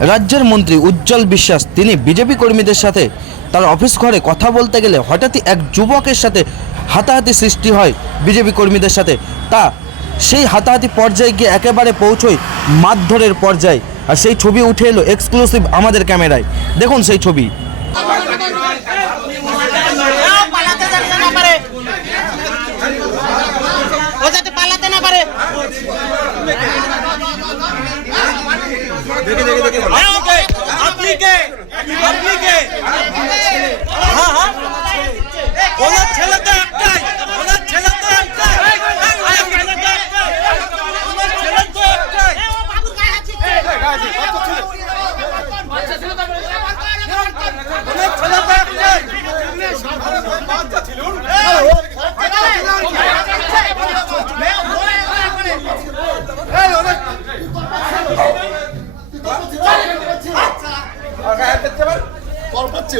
রাজ্যের মন্ত্রী উজ্জ্বল বিশ্বাস তিনি বিজেপি কর্মীদের সাথে তার অফিস ঘরে কথা বলতে গেলে হঠাৎই এক যুবকের সাথে হাতাহাতি সৃষ্টি হয় বিজেপি কর্মীদের সাথে। তা সেই হাতাহাতি পর্যায়ে গিয়ে একেবারে পৌঁছয় মারধরের পর্যায়ে। আর সেই ছবি উঠে এলো এক্সক্লুসিভ আমাদের ক্যামেরায়। দেখুন সেই ছবি। আপনি কে? হ্যাঁ হ্যাঁ, ওনার ছেলে তো একটাই, ওনার ছেলে তো একটাই, ওনার ছেলে তো একটাই, ওনার ছেলে তো একটাই। কল করছি